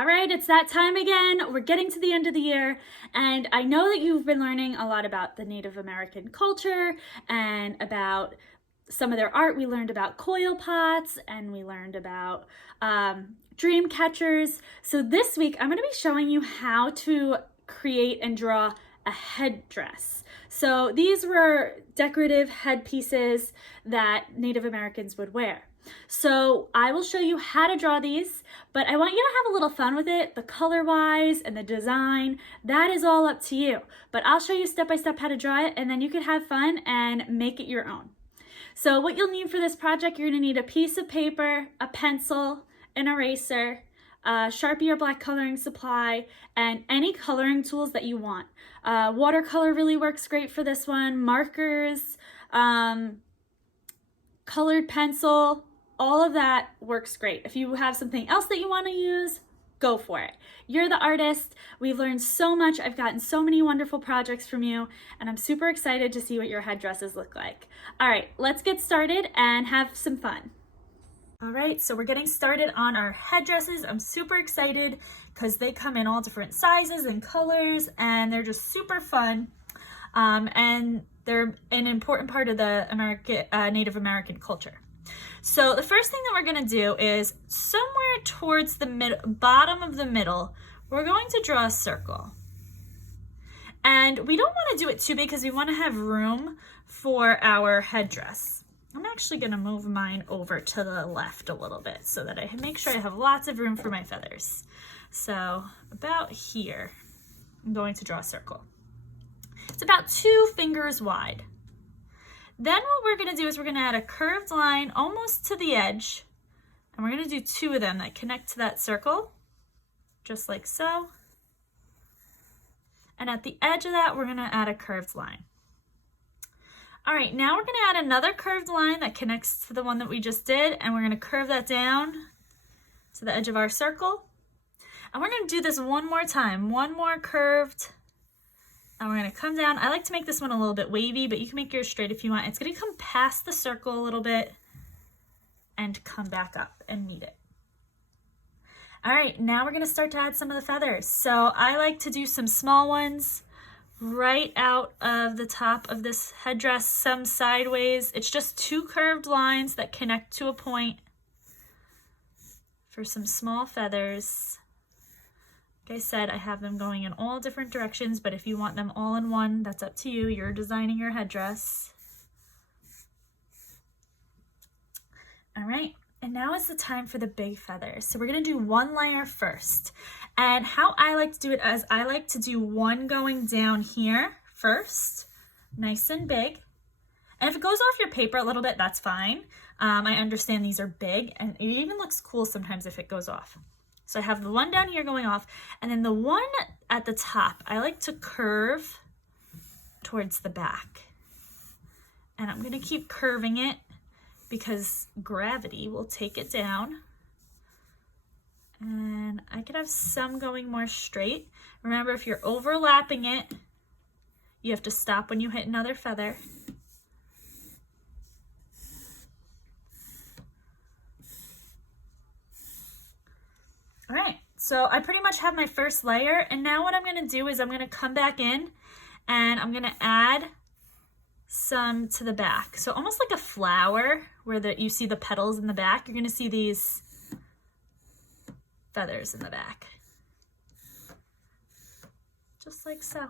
All right, it's that time again. We're getting to the end of the year, and I know that you've been learning a lot about the Native American culture and about some of their art. We learned about coil pots and we learned about dream catchers. So this week, I'm going to be showing you how to create and draw a headdress. So these were decorative headpieces that Native Americans would wear. So I will show you how to draw these, but I want you to have a little fun with it. The color wise and the design, that is all up to you. But I'll show you step by step how to draw it, and then you can have fun and make it your own. So what you'll need for this project, you're gonna need a piece of paper, a pencil, an eraser, Sharpie or black coloring supply, and any coloring tools that you want. Watercolor really works great for this one, markers, colored pencil, all of that works great. If you have something else that you want to use, go for it. You're the artist. We've learned so much. I've gotten so many wonderful projects from you, and I'm super excited to see what your headdresses look like. All right, let's get started and have some fun. All right, so we're getting started on our headdresses. I'm super excited because they come in all different sizes and colors, and they're just super fun. And they're an important part of the Native American culture. So the first thing that we're going to do is somewhere towards the bottom of the middle, we're going to draw a circle. And we don't want to do it too big because we want to have room for our headdress. I'm actually going to move mine over to the left a little bit so that I make sure I have lots of room for my feathers. So about here, I'm going to draw a circle. It's about 2 fingers wide. Then what we're going to do is we're going to add a curved line almost to the edge, and we're going to do 2 of them that connect to that circle, just like so. And at the edge of that, we're going to add a curved line. All right, now we're going to add another curved line that connects to the one that we just did, and we're going to curve that down to the edge of our circle. And we're going to do this one more time, one more curved. And we're going to come down. I like to make this one a little bit wavy, but you can make yours straight if you want. It's going to come past the circle a little bit and come back up and meet it. All right, now we're going to start to add some of the feathers. So I like to do some small ones right out of the top of this headdress, some sideways. It's just 2 curved lines that connect to a point for some small feathers. Like I said, I have them going in all different directions, but if you want them all in one, that's up to you. You're designing your headdress. All right, and now is the time for the big feathers. So we're gonna do 1 layer first. And how I like to do it is I like to do 1 going down here first, nice and big. And if it goes off your paper a little bit, that's fine. I understand these are big, and it even looks cool sometimes if it goes off. So I have the 1 down here going off, and then the 1 at the top, I like to curve towards the back. And I'm gonna keep curving it because gravity will take it down. And I could have some going more straight. Remember, if you're overlapping it, you have to stop when you hit another feather. All right, so I pretty much have my first layer, and now what I'm gonna do is I'm gonna come back in and I'm gonna add some to the back. So almost like a flower where you see the petals in the back, you're gonna see these feathers in the back. Just like so.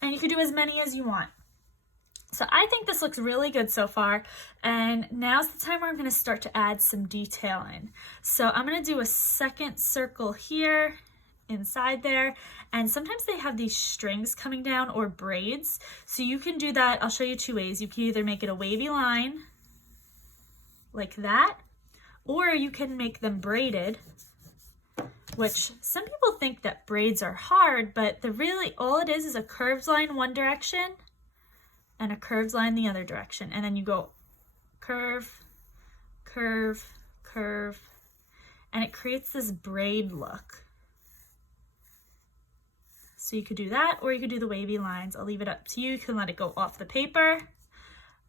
And you can do as many as you want. So I think this looks really good so far, and now's the time where I'm going to start to add some detail in. So I'm going to do a second circle here inside there, and sometimes they have these strings coming down or braids, so you can do that. I'll show you 2 ways. You can either make it a wavy line like that, or you can make them braided, which some people think that braids are hard, but all it is a curved line one direction and a curved line the other direction, and then you go curve, curve, curve, and it creates this braid look. So you could do that, or you could do the wavy lines. I'll leave it up to you. You can let it go off the paper,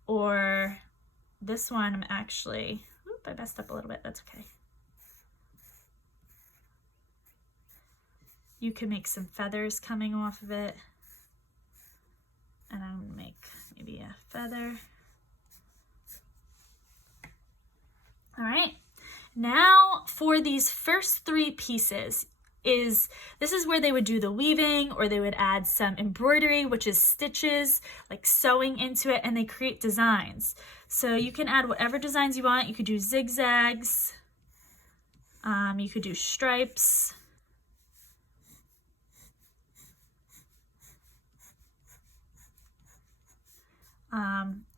or this one I'm actually, I messed up a little bit, that's okay. You can make some feathers coming off of it. And I'm gonna make maybe a feather. All right, now for these first 3 pieces, this is where they would do the weaving, or they would add some embroidery, which is stitches, like sewing into it, and they create designs. So you can add whatever designs you want. You could do zigzags, you could do stripes.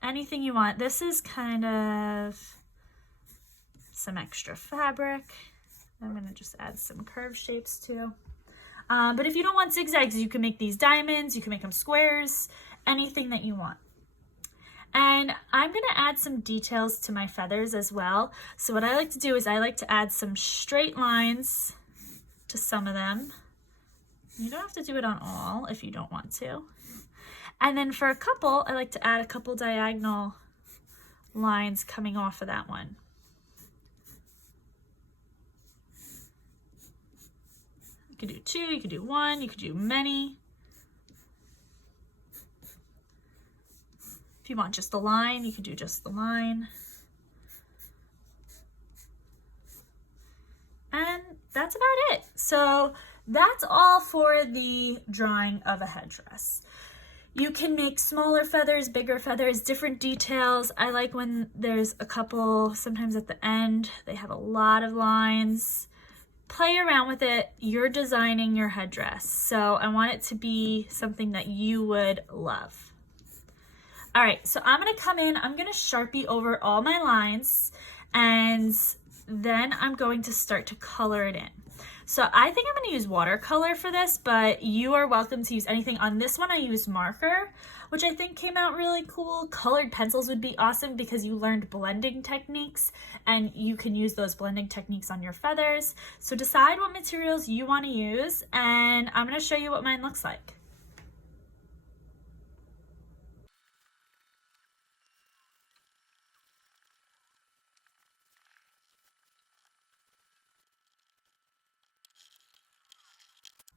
Anything you want. This is kind of some extra fabric. I'm gonna just add some curve shapes too. But if you don't want zigzags, you can make these diamonds, you can make them squares, anything that you want. And I'm gonna add some details to my feathers as well. So what I like to do is I like to add some straight lines to some of them. You don't have to do it on all if you don't want to. And then for a couple, I like to add a couple diagonal lines coming off of that one. You could do 2, you could do 1, you could do many. If you want just the line, you could do just the line. And that's about it. So that's all for the drawing of a headdress. You can make smaller feathers, bigger feathers, different details. I like when there's a couple, sometimes at the end, they have a lot of lines. Play around with it. You're designing your headdress. So I want it to be something that you would love. All right, so I'm gonna come in, I'm gonna Sharpie over all my lines, and then I'm going to start to color it in. So I think I'm gonna use watercolor for this, but you are welcome to use anything. On this one, I used marker, which I think came out really cool. Colored pencils would be awesome because you learned blending techniques and you can use those blending techniques on your feathers. So decide what materials you wanna use, and I'm gonna show you what mine looks like.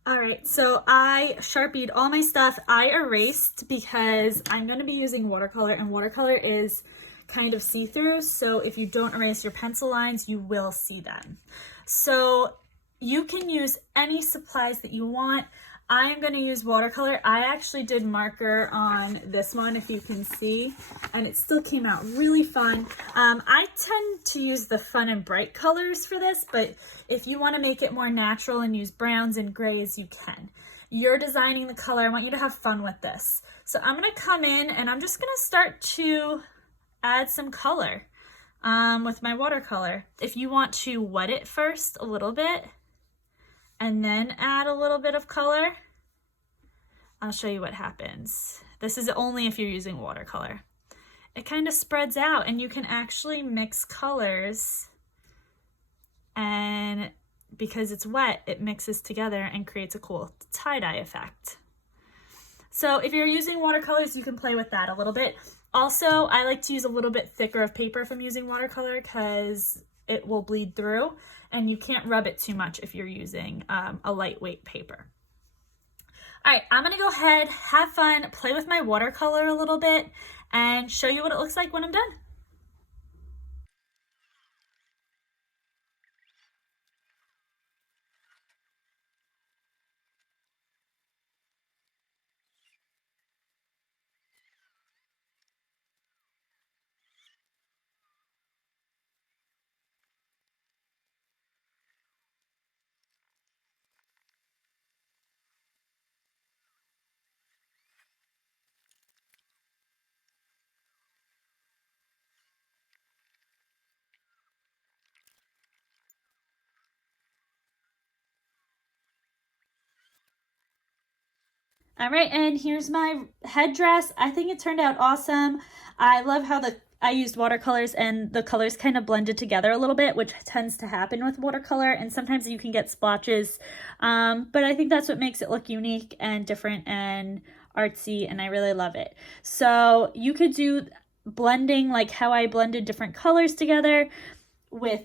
All right, so I Sharpied all my stuff. I erased because I'm gonna be using watercolor, and watercolor is kind of see-through, so if you don't erase your pencil lines, you will see them. So you can use any supplies that you want. I'm gonna use watercolor. I actually did marker on this one, if you can see, and it still came out really fun. I tend to use the fun and bright colors for this, but if you wanna make it more natural and use browns and grays, you can. You're designing the color. I want you to have fun with this. So I'm gonna come in and I'm just gonna start to add some color with my watercolor. If you want to wet it first a little bit, and then add a little bit of color, I'll show you what happens. This is only if you're using watercolor. It kind of spreads out and you can actually mix colors, and because it's wet, it mixes together and creates a cool tie-dye effect. So if you're using watercolors, you can play with that a little bit. Also, I like to use a little bit thicker of paper if I'm using watercolor because it will bleed through, and you can't rub it too much if you're using a lightweight paper. All right, I'm gonna go ahead, have fun, play with my watercolor a little bit, and show you what it looks like when I'm done. All right, and here's my headdress. I think it turned out awesome. I love how I used watercolors and the colors kind of blended together a little bit, which tends to happen with watercolor, and sometimes you can get splotches, but I think that's what makes it look unique and different and artsy, and I really love it. So you could do blending like how I blended different colors together with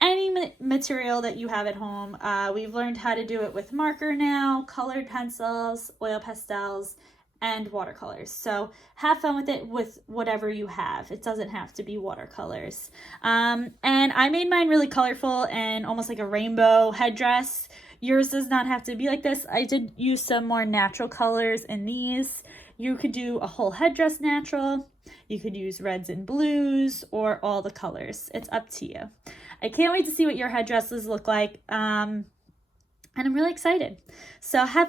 any material that you have at home. We've learned how to do it with marker now, colored pencils, oil pastels, and watercolors. So have fun with it with whatever you have. It doesn't have to be watercolors. And I made mine really colorful and almost like a rainbow headdress. Yours does not have to be like this. I did use some more natural colors in these. You could do a whole headdress natural. You could use reds and blues or all the colors. It's up to you. I can't wait to see what your headdresses look like. And I'm really excited. So have